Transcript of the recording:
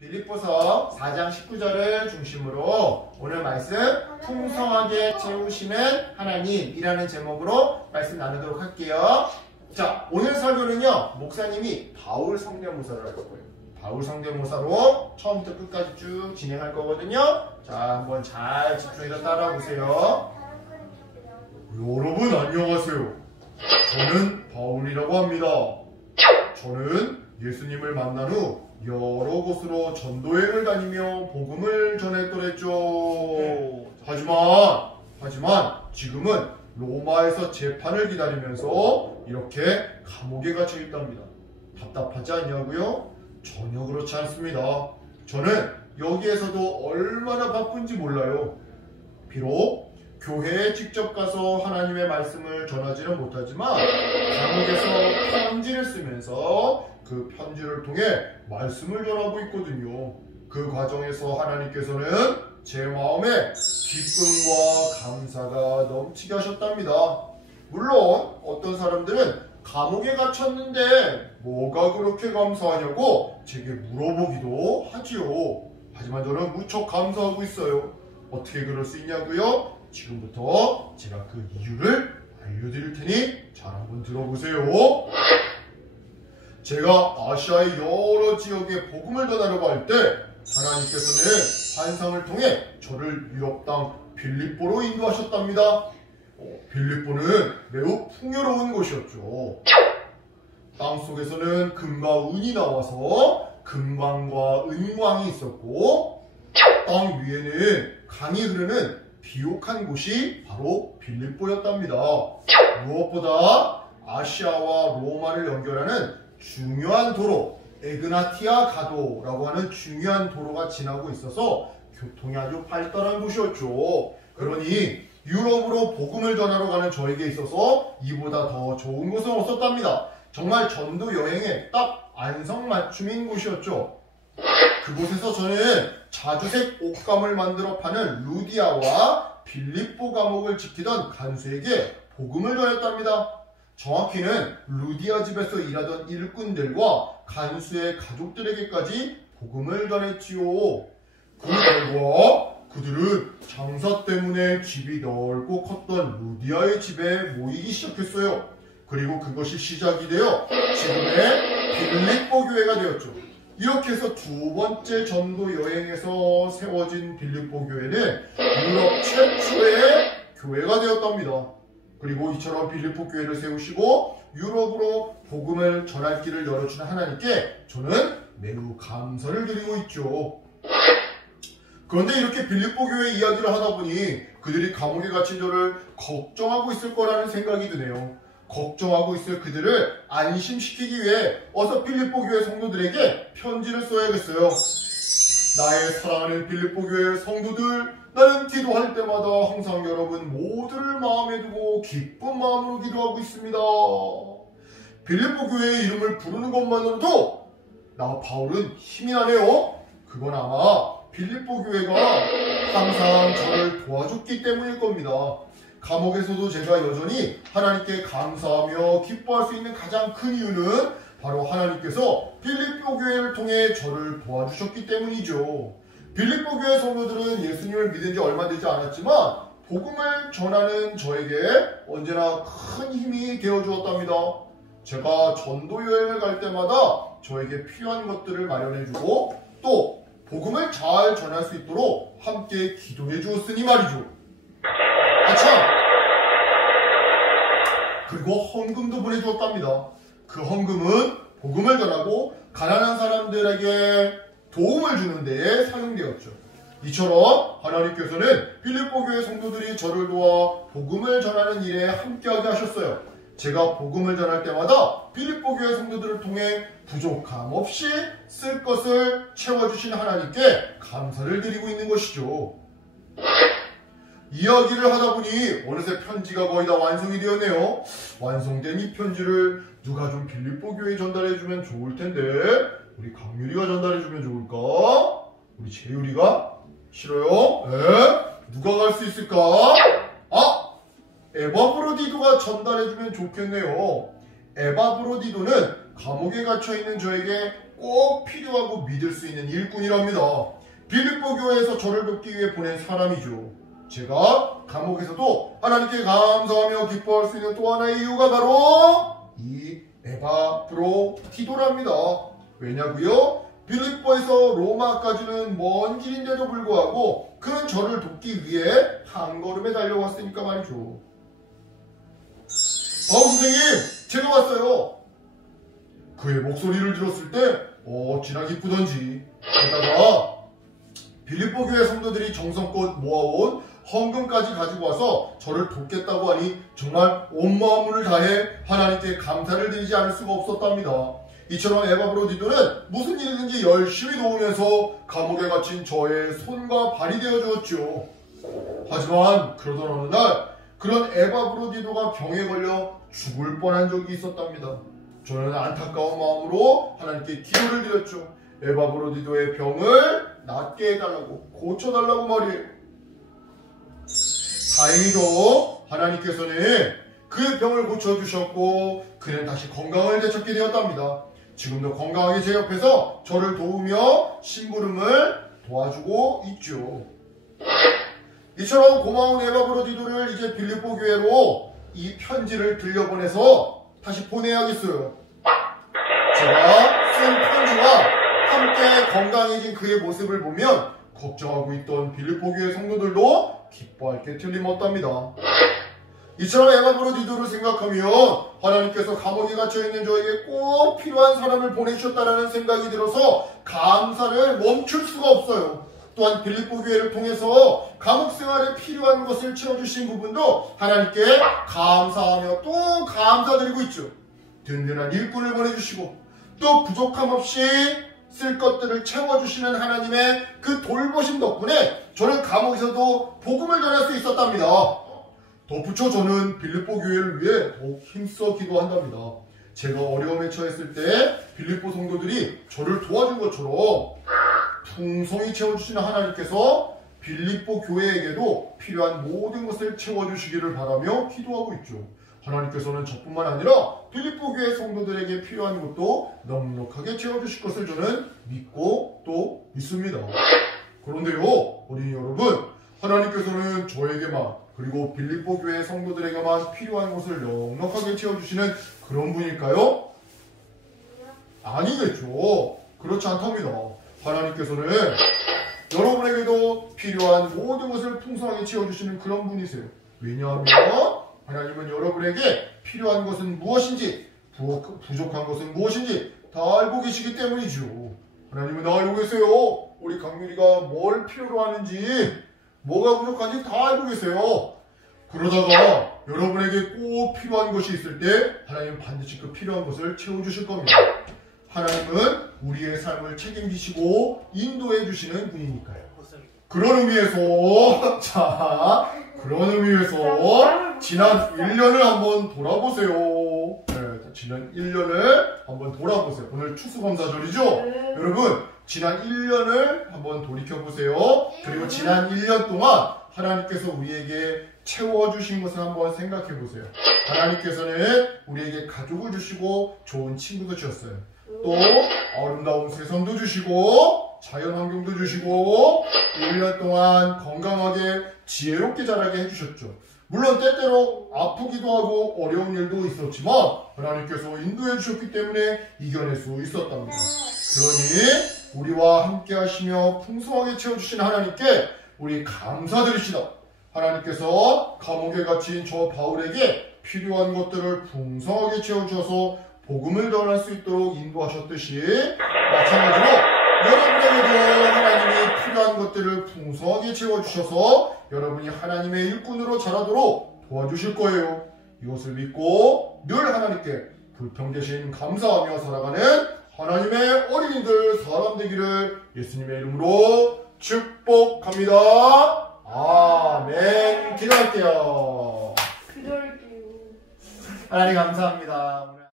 빌립보서 4장 19절을 중심으로 오늘 말씀 풍성하게 채우시는 하나님이라는 제목으로 말씀 나누도록 할게요. 자, 오늘 설교는요, 목사님이 바울 성대모사를 할 거고요. 바울 성대모사로 처음부터 끝까지 쭉 진행할 거거든요. 자, 한번 잘 집중해서 따라오세요. 여러분 안녕하세요. 저는 바울이라고 합니다. 저는 예수님을 만난 후 여러 곳으로 전도여행을 다니며 복음을 전했더랬죠. 하지만 지금은 로마에서 재판을 기다리면서 이렇게 감옥에 갇혀 있답니다. 답답하지 않냐고요? 전혀 그렇지 않습니다. 저는 여기에서도 얼마나 바쁜지 몰라요. 비록 교회에 직접 가서 하나님의 말씀을 전하지는 못하지만 감옥에서 편지를 쓰면서 그 편지를 통해 말씀을 전하고 있거든요. 그 과정에서 하나님께서는 제 마음에 기쁨과 감사가 넘치게 하셨답니다. 물론 어떤 사람들은 감옥에 갇혔는데 뭐가 그렇게 감사하냐고 제게 물어보기도 하지요. 하지만 저는 무척 감사하고 있어요. 어떻게 그럴 수 있냐고요? 지금부터 제가 그 이유를 알려드릴 테니 잘 한번 들어보세요. 제가 아시아의 여러 지역에 복음을 전하려고 할 때 하나님께서는 환상을 통해 저를 유럽 땅 빌립보로 인도하셨답니다. 빌립보는 매우 풍요로운 곳이었죠. 땅속에서는 금과 은이 나와서 금광과 은광이 있었고, 땅 위에는 강이 흐르는 비옥한 곳이 바로 빌립보였답니다. 무엇보다 아시아와 로마를 연결하는 중요한 도로, 에그나티아 가도라고 하는 중요한 도로가 지나고 있어서 교통이 아주 발달한 곳이었죠. 그러니 유럽으로 복음을 전하러 가는 저에게 있어서 이보다 더 좋은 곳은 없었답니다. 정말 전도 여행에 딱 안성맞춤인 곳이었죠. 그곳에서 저는 자주색 옷감을 만들어 파는 루디아와 빌립보 감옥을 지키던 간수에게 복음을 전했답니다. 정확히는 루디아 집에서 일하던 일꾼들과 간수의 가족들에게까지 복음을 전했지요. 그 결과 그들은 장사 때문에 집이 넓고 컸던 루디아의 집에 모이기 시작했어요. 그리고 그것이 시작이 되어 지금의 빌립보 교회가 되었죠. 이렇게 해서 두 번째 전도 여행에서 세워진 빌립보 교회는 유럽 최초의 교회가 되었답니다. 그리고 이처럼 빌립보 교회를 세우시고 유럽으로 복음을 전할 길을 열어주는 하나님께 저는 매우 감사를 드리고 있죠. 그런데 이렇게 빌립보 교회 이야기를 하다 보니 그들이 감옥에 갇힌 저를 걱정하고 있을 거라는 생각이 드네요. 걱정하고 있을 그들을 안심시키기 위해 어서 빌립보 교회 성도들에게 편지를 써야겠어요. 나의 사랑하는 빌립보 교회 성도들, 나는 기도할 때마다 항상 여러분 모두를 마음에 두고 기쁜 마음으로 기도하고 있습니다. 빌립보 교회의 이름을 부르는 것만으로도 나 바울은 힘이 나네요. 그건 아마 빌립보 교회가 항상 저를 도와줬기 때문일 겁니다. 감옥에서도 제가 여전히 하나님께 감사하며 기뻐할 수 있는 가장 큰 이유는 바로 하나님께서 빌립보 교회를 통해 저를 도와주셨기 때문이죠. 빌립보 교회 성도들은 예수님을 믿은 지 얼마 되지 않았지만 복음을 전하는 저에게 언제나 큰 힘이 되어주었답니다. 제가 전도 여행을 갈 때마다 저에게 필요한 것들을 마련해주고 또 복음을 잘 전할 수 있도록 함께 기도해 주었으니 말이죠. 아참! 그리고 헌금도 보내주었답니다. 그 헌금은 복음을 전하고 가난한 사람들에게 도움을 주는 데에 사용되었죠. 이처럼 하나님께서는 빌립보 교회 성도들이 저를 도와 복음을 전하는 일에 함께하게 하셨어요. 제가 복음을 전할 때마다 빌립보 교회 성도들을 통해 부족함 없이 쓸 것을 채워주신 하나님께 감사를 드리고 있는 것이죠. 이야기를 하다 보니 어느새 편지가 거의 다 완성이 되었네요. 완성된 이 편지를 누가 좀 빌립보 교회에 전달해주면 좋을 텐데 우리 강유리가 전달해주면 좋을까? 우리 재유리가? 싫어요? 누가 갈 수 있을까? 에바브로디도가 전달해주면 좋겠네요. 에바브로디도는 감옥에 갇혀있는 저에게 꼭 필요하고 믿을 수 있는 일꾼이랍니다. 빌립보 교회에서 저를 돕기 위해 보낸 사람이죠. 제가 감옥에서도 하나님께 감사하며 기뻐할 수 있는 또 하나의 이유가 바로 이 에바브로디도랍니다. 왜냐고요? 빌립보에서 로마까지는 먼 길인데도 불구하고 그는 저를 돕기 위해 한 걸음에 달려왔으니까 말이죠. 선생님, 제가 왔어요. 그의 목소리를 들었을 때 어찌나 기쁘던지. 게다가 빌립보 교회 성도들이 정성껏 모아온 헌금까지 가지고 와서 저를 돕겠다고 하니 정말 온 마음을 다해 하나님께 감사를 드리지 않을 수가 없었답니다. 이처럼 에바브로디도는 무슨 일이든지 열심히 도우면서 감옥에 갇힌 저의 손과 발이 되어주었죠. 하지만 그러던 어느 날 그런 에바브로디도가 병에 걸려 죽을 뻔한 적이 있었답니다. 저는 안타까운 마음으로 하나님께 기도를 드렸죠. 에바브로디도의 병을 낫게 해달라고, 고쳐달라고 말이에요. 다행히도 하나님께서는 그 병을 고쳐주셨고 그는 다시 건강을 되찾게 되었답니다. 지금도 건강하게 제 옆에서 저를 도우며 심부름을 도와주고 있죠. 이처럼 고마운 에바브로디도를 이제 빌립보 교회로 이 편지를 들려보내서 다시 보내야겠어요. 제가 쓴 편지와 함께 건강해진 그의 모습을 보면 걱정하고 있던 빌립보 교회 성도들도 기뻐할 게 틀림없답니다. 이처럼 에바브로디도를 생각하면 하나님께서 감옥에 갇혀있는 저에게 꼭 필요한 사람을 보내주셨다는 생각이 들어서 감사를 멈출 수가 없어요. 또한 빌립보 교회를 통해서 감옥 생활에 필요한 것을 채워주신 부분도 하나님께 감사하며 또 감사드리고 있죠. 든든한 일꾼을 보내주시고 또 부족함 없이 쓸 것들을 채워주시는 하나님의 그 돌보심 덕분에 저는 감옥에서도 복음을 전할 수 있었답니다. 덧붙여 저는 빌립보 교회를 위해 더욱 힘써 기도한답니다. 제가 어려움에 처했을 때 빌립보 성도들이 저를 도와준 것처럼 풍성히 채워주시는 하나님께서 빌립보 교회에게도 필요한 모든 것을 채워주시기를 바라며 기도하고 있죠. 하나님께서는 저뿐만 아니라 빌립보 교회 성도들에게 필요한 것도 넉넉하게 채워주실 것을 저는 믿고 또 믿습니다. 그런데요, 어린이 여러분, 하나님께서는 저에게만 그리고 빌립보 교회 성도들에게만 필요한 것을 넉넉하게 채워주시는 그런 분일까요? 아니겠죠. 그렇지 않답니다. 하나님께서는 여러분에게도 필요한 모든 것을 풍성하게 채워주시는 그런 분이세요. 왜냐하면 하나님은 여러분에게 필요한 것은 무엇인지 부족한 것은 무엇인지 다 알고 계시기 때문이죠. 하나님은 다 알고 계세요. 우리 강민이가 뭘 필요로 하는지 뭐가 부족한지 다 알고 계세요. 그러다가 여러분에게 꼭 필요한 것이 있을 때 하나님은 반드시 그 필요한 것을 채워주실 겁니다. 하나님은 우리의 삶을 책임지시고 인도해 주시는 분이니까요. 그런 의미에서 지난 1년을 한번 돌아보세요. 네, 지난 1년을 한번 돌아보세요. 오늘 추수감사절이죠? 네. 여러분, 지난 1년을 한번 돌이켜보세요. 그리고 지난 1년 동안 하나님께서 우리에게 채워주신 것을 한번 생각해보세요. 하나님께서는 우리에게 가족을 주시고 좋은 친구도 주셨어요. 또 아름다운 세상도 주시고 자연환경도 주시고 1년 동안 건강하게 지혜롭게 자라게 해주셨죠. 물론 때때로 아프기도 하고 어려운 일도 있었지만 하나님께서 인도해 주셨기 때문에 이겨낼 수 있었답니다. 그러니 우리와 함께 하시며 풍성하게 채워주신 하나님께 우리 감사드립시다. 하나님께서 감옥에 갇힌 저 바울에게 필요한 것들을 풍성하게 채워주셔서 복음을 전할 수 있도록 인도하셨듯이 마찬가지로 여러분에게도 하나님이 필요한 것들을 풍성하게 채워주셔서 여러분이 하나님의 일꾼으로 자라도록 도와주실 거예요. 이것을 믿고 늘 하나님께 불평되신 감사하며 살아가는 하나님의 어린이들 사람 되기를 예수님의 이름으로 축복합니다. 아멘. 기도할게요. 기도할게요. 하나님 감사합니다.